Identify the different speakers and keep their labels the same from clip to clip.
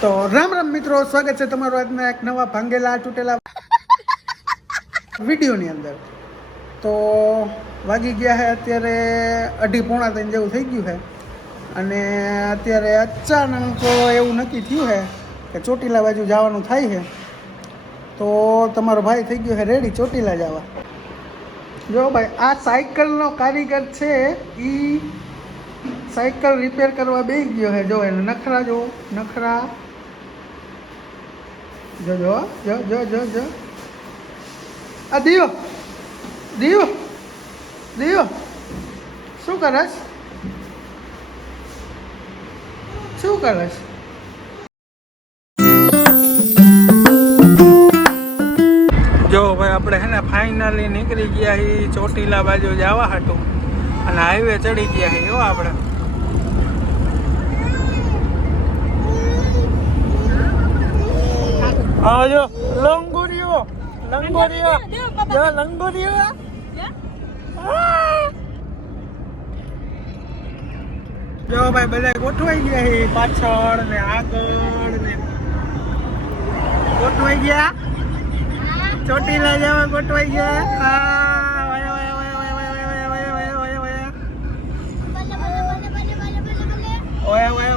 Speaker 1: તો રામ રામ મિત્રો, સ્વાગત છે તમારું આજના એક નવા ભાંગેલા, તૂટેલા વિડીયોની અંદર. તો વાગી ગયા છે અત્યારે અઢી પોણા ત્રણ જેવું થઈ ગયું છે અને અત્યારે અચાનક એવું નક્કી થયું છે કે ચોટીલા બાજુ જવાનું થાય છે તો તમારો ભાઈ થઈ ગયો છે રેડી, ચોટીલા જવા. જો ભાઈ, આ સાયકલનો કારીગર છે એ સાયકલ રિપેર કરવા બેસી ગયો છે જો એને નખરા જો, નખરા જો જો જો જો જો જો. આ દિયો દિયો દિયો શું કરસ? શું કરસ? જો ભાઈ આપણે હે ને ફાઇનલી નીકળી ગયા છીએ ચોટીલા બાજુ જવા હતું અને હાઈવે ચડી ગયા છીએ એવો આપણે. હા જો લંગુરિયો લંગુરિયો જો લંગુરિયો જો ભાઈ બધા ગોઠવાઈ ગયા છે પાછળ ને આગળ ને ગોઠવાઈ ગયા? ચોટીલા જવા ગોઠવાઈ ગયા? આ, વયા,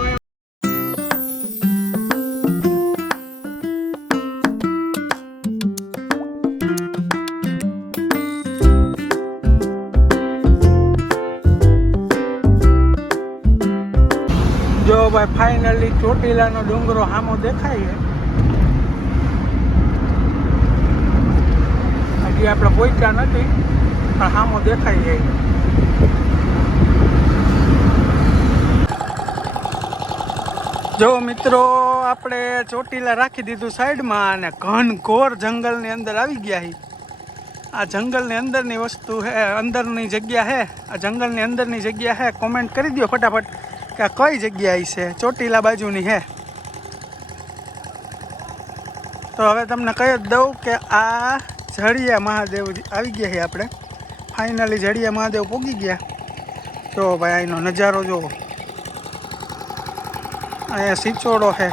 Speaker 1: ચોટીલાનો ડુંગરો સામો દેખાય હજી આપણે પહોંચ્યા નથી, પણ સામો દેખાય જાય જો મિત્રો, આપણે ચોટીલા રાખી દીધું સાઈડમાં અને ઘનઘોર જંગલની અંદર આવી ગયા છીએ આ જંગલની અંદરની વસ્તુ છે અંદરની જગ્યા છે આ જંગલની અંદરની જગ્યા છે કોમેન્ટ કરી દો ફટાફટ. કે કઈ જગ્યાએ છે? ચોટીલા બાજુની છે તો હવે તમને કહી જ દઉં કે આ જડિયા મહાદેવ આવી ગયા છે આપણે. ફાઇનલી જડિયા મહાદેવ પૂગી ગયા. તો ભાઈ અહીંનો નજારો જુઓ. અહીંયા સિચોડો છે.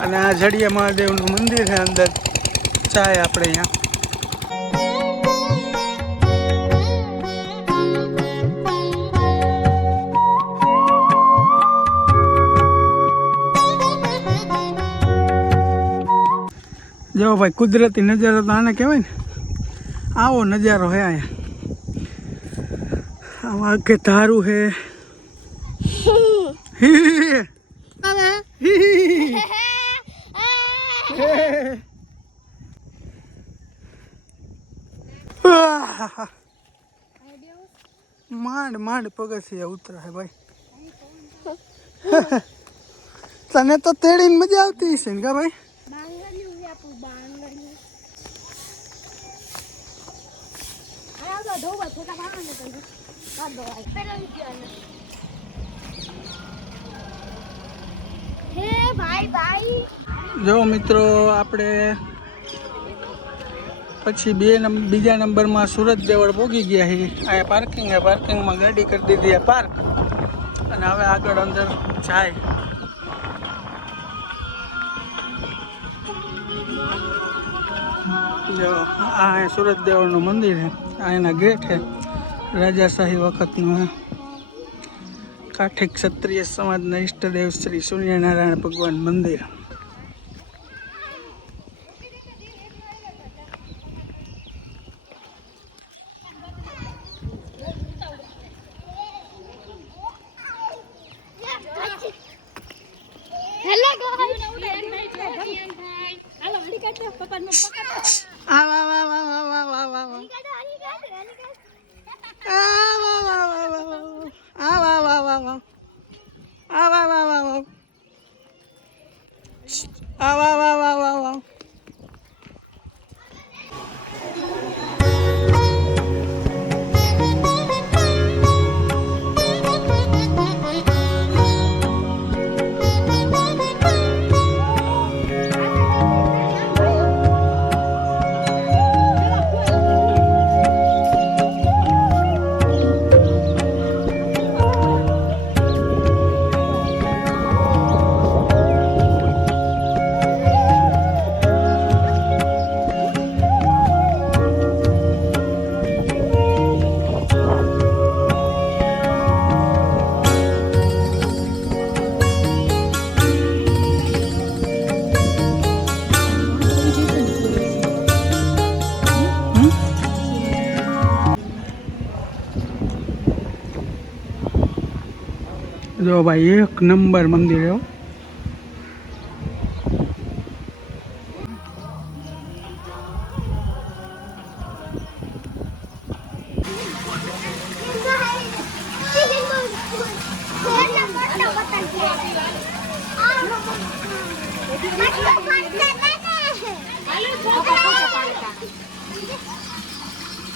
Speaker 1: અને આ જડિયા મહાદેવનું મંદિર છે અંદર. ચાય આપણે અહીંયા. જો ભાઈ, કુદરતી નજારો તો આને કહેવાય ને, આવો નજારો હે અહીંયા આમાં આખે ધારું હે. માંડ માંડ પગથિયા ઉતરા હે ભાઈ. તને તો તેડીને મજા આવતી હશે ને કા ભાઈ?
Speaker 2: આ તો ધોવા છોટા બાંગડને તો કાઢ દો હે ભાઈ ભાઈ.
Speaker 1: જો મિત્રો આપણે પછી બે બીજા નંબરમાં સુરત દેવળ પોગી ગયા છીએ. અહીંયા પાર્કિંગ છે પાર્કિંગમાં ગાડી કરી દીધી છે પાર્ક અને હવે આગળ અંદર જાય. જો આ સુરત દેવળનું મંદિર છે. આ એના ગેટ છે રાજાશાહી વખતનું હે. કાઠી ક્ષત્રિય સમાજના ઈષ્ટદેવ શ્રી સૂર્યનારાયણ ભગવાન મંદિર.
Speaker 2: Hello guys.
Speaker 1: Ah! Wow! Wow! Wow! au. Au, Wow! Wow! Wow! au, au. જો ભાઈ એક નંબર મંદિર એવો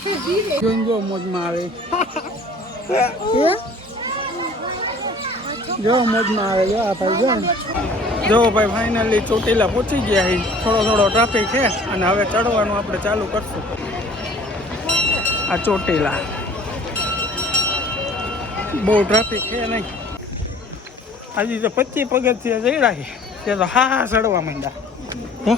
Speaker 1: જોઈને જો મોજમાં આવે? જો મોજમાં આવે. જો આ ભાઈ જો. જો ભાઈ ફાઇનલી ચોટીલા પહોંચી ગયા છે. થોડો થોડો ટ્રાફિક છે અને હવે ચડવાનું આપણે ચાલુ કરશું. આ ચોટીલા. બહુ ટ્રાફિક છે નહીં. હજી તો પચીસ પગથિયા ચડ્યા છે. તે તો હા હા ચડવા માંડ્યા. હે?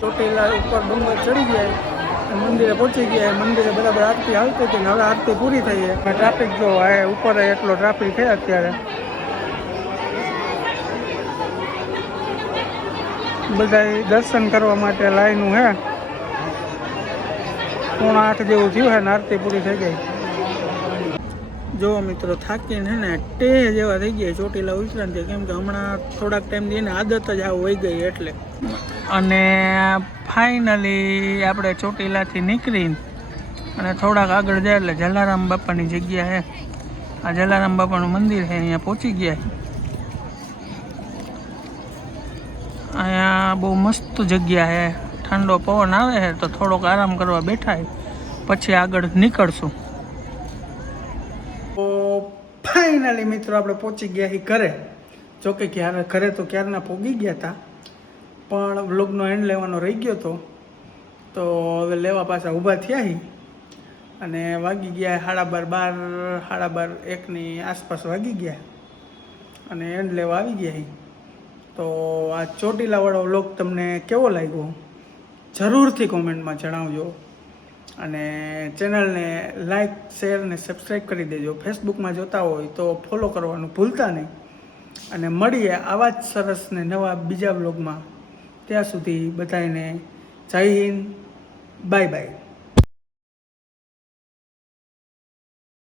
Speaker 1: ચોટીલા ઉપર ડુંગર ચડી ગયા મંદિરે પહોંચી ગયા મંદિરે બરાબર આરતી હાલતી હતી ને હવે આરતી પૂરી થઈ છે. ટ્રાફિક જો હવે ઉપર એટલો ટ્રાફિક છે અત્યારે. બધા દર્શન કરવા માટે લાઈનું હે. પોણા આઠ જેવું થયું છે ને આરતી પૂરી થઈ ગઈ. જો મિત્રો, થાકીને હે ને ટે જેવા થઈ ગયા ચોટીલા ઉતરાણ કેમ કે હમણાં થોડાક ટાઈમ ને આદત જ આવું વહી ગઈ એટલે. અને ફાઇનલી આપણે ચોટીલાથી નીકળીને અને થોડાક આગળ જાય એટલે જલારામ બાપાની જગ્યા છે આ જલારામ બાપાનું મંદિર છે અહીંયા પહોંચી ગયા અહીંયા બહુ મસ્ત જગ્યા છે ઠંડો પવન આવે છે તો થોડોક આરામ કરવા બેઠા પછી આગળ નીકળશું. તો ફાઇનલી મિત્રો આપણે પહોંચી ગયા ઘરે. જોકે ક્યારે ઘરે તો ક્યારના પોગી ગયા હતા. પણ વ્લોગનો એન્ડ લેવાનો રહી ગયો હતો તો હવે લેવા પાછા ઊભા થયા અને વાગી ગયા સાડા બાર બાર, સાડા બાર એકની આસપાસ વાગી ગયા. અને એન્ડ લેવા આવી ગયા તો આ ચોટીલાવાળો વ્લોગ તમને કેવો લાગ્યો? જરૂરથી કોમેન્ટમાં જણાવજો. અને ચેનલને લાઇક શેર ને સબસ્ક્રાઈબ કરી દેજો. ફેસબુકમાં જોતા હોય તો ફોલો કરવાનું ભૂલતા નહીં. અને મળીએ આવા જ સરસ ને નવા બીજા બ્લોગમાં ત્યાં સુધી બધાને જય હિન્દ બાય બાય.